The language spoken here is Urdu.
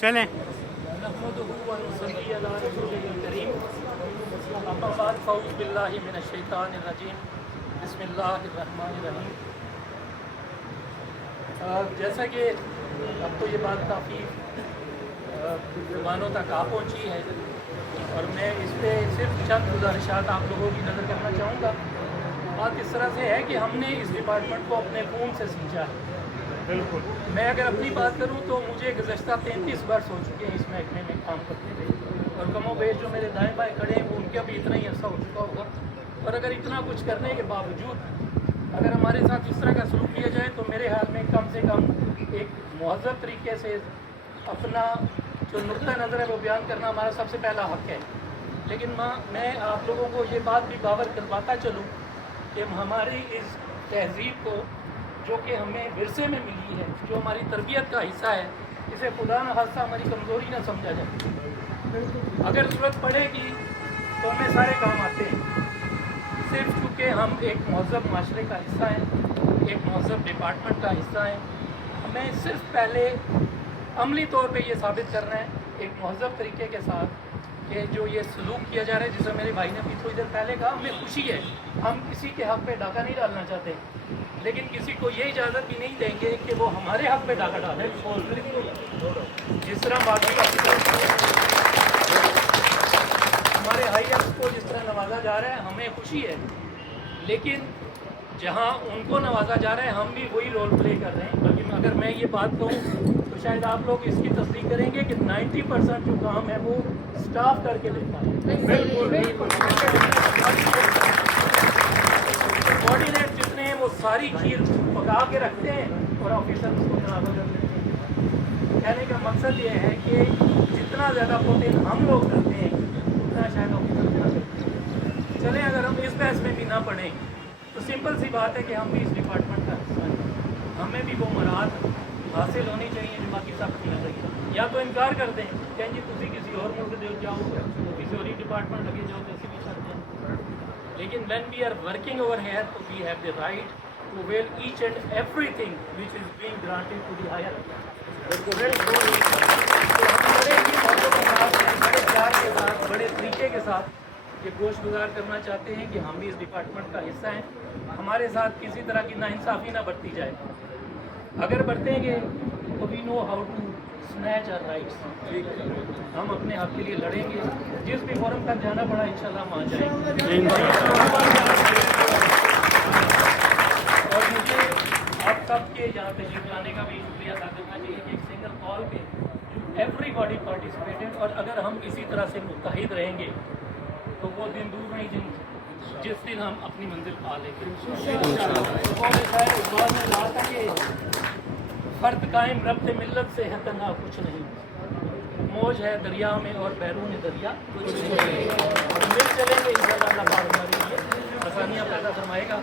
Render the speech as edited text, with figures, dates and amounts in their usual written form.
چلیں نحمدہ و نصلی علی رسولہ الکریم اما بعد فاعوذ باللہ من الشیطان الرجیم بسم اللہ الرحمن الرحیم۔ جیسا کہ اب تو یہ بات کافی زبانوں تک آ پہنچی ہے اور میں اس پہ صرف چند گزارشات آپ لوگوں کی نظر کرنا چاہوں گا۔ بات اس طرح سے ہے کہ ہم نے اس ڈپارٹمنٹ کو اپنے خون سے سینچا ہے۔ بالکل میں اگر اپنی بات کروں تو مجھے گزشتہ 33 برس ہو چکے ہیں اس محکمے میں کام کرتے ہوئے، اور کم و بیش جو میرے دائیں بائیں کھڑے ہیں وہ ان کا بھی اتنا ہی عرصہ ہو چکا ہوگا۔ اور اگر اتنا کچھ کرنے کے باوجود اگر ہمارے ساتھ اس طرح کا سلوک کیا جائے تو میرے خیال میں کم سے کم ایک مہذب طریقے سے اپنا جو نقطہ نظر ہے وہ بیان کرنا ہمارا سب سے پہلا حق ہے۔ لیکن میں آپ لوگوں کو یہ بات بھی باور کرواتا چلوں کہ ہماری اس تہذیب کو جو کہ ہمیں ورثے میں ملی ہے، جو ہماری تربیت کا حصہ ہے، اسے خدا نہ خواستہ ہماری کمزوری نہ سمجھا جائے۔ اگر ضرورت پڑے گی تو ہمیں سارے کام آتے ہیں، صرف چونکہ ہم ایک مہذب معاشرے کا حصہ ہیں، ایک مہذب ڈپارٹمنٹ کا حصہ ہیں، ہمیں صرف پہلے عملی طور پہ یہ ثابت کرنا ہے ایک مہذب طریقے کے ساتھ کہ جو یہ سلوک کیا جا رہا ہے، جسے میرے بھائی نے بھی تھوڑی دیر پہلے کہا، ہمیں خوشی ہے، ہم کسی کے حق پہ ڈاکہ نہیں ڈالنا چاہتے، لیکن کسی کو یہ اجازت بھی نہیں دیں گے کہ وہ ہمارے حق پہ ڈاکہ ڈالے۔ جس طرح باقی ہمارے ہائی ایپس کو جس طرح نوازا جا رہا ہے ہمیں خوشی ہے، لیکن جہاں ان کو نوازا جا رہا ہے ہم بھی وہی رول پلے کر رہے ہیں۔ بلکہ اگر میں یہ بات کہوں تو شاید آپ لوگ اس کی تصدیق کریں گے کہ 90% جو کام ہے وہ اسٹاف کر کے لیتا ہے۔ کوآرڈینیٹ جتنے ہیں وہ ساری کھیر پکا کے رکھتے ہیں اور آفیسر اس کو برابر کر لیتے ہیں۔ کہنے کا مقصد یہ ہے کہ جتنا زیادہ پروٹین ہم لوگ کرتے ہیں اتنا شاید آفیسر نہ کرتے ہیں۔ چلیں اگر ہم اس بحث میں بھی نہ پڑیں تو سمپل سی بات ہے کہ ہم بھی اس ڈپارٹمنٹ کا حصہ ہیں، ہمیں بھی وہ مراحت حاصل ہونی چاہیے جو باقی سب کی نظر ہے۔ یا تو انکار کر دیں کہ جی تسی کسی اور ملک دے جاؤ، کسی اور ڈپارٹمنٹ لگے جاؤ تو اسی بھی چلتے ہیں، لیکن when we are working over here so we have the right to avail each and everything which is being granted to the higher بڑے پیار کے ساتھ، بڑے طریقے کے ساتھ یہ گوش گزار کرنا چاہتے ہیں کہ ہم بھی اس ڈپارٹمنٹ کا حصہ ہیں، ہمارے ساتھ کسی طرح کی ناانصافی نہ برتی جائے۔ اگر برتیں گے تو we know how to snatch our rights، ہم اپنے حق کے لیے لڑیں گے، جس بھی فورم تک جانا پڑا انشاءاللہ ہم آ جائیں گے۔ اور مجھے آپ سب کے یہاں تشریف لانے کا بھی شکریہ ادا کرنا چاہیے کہ ایک سنگل کال پہ ایوری باڈی پارٹیسپیٹڈ، اور اگر ہم اسی طرح سے متحد رہیں گے تو وہ دن دور نہیں جس دن ہم اپنی منزل پا لیں گے۔ فرد قائم ربط ملت سے ہے تنہا کچھ نہیں، موج ہے دریا میں اور بیرون دریا کچھ نہیں، مل چلیں گے انشاءاللہ، اللہ پاک ہمارے لیے آسانیاں پیدا فرمائے گا۔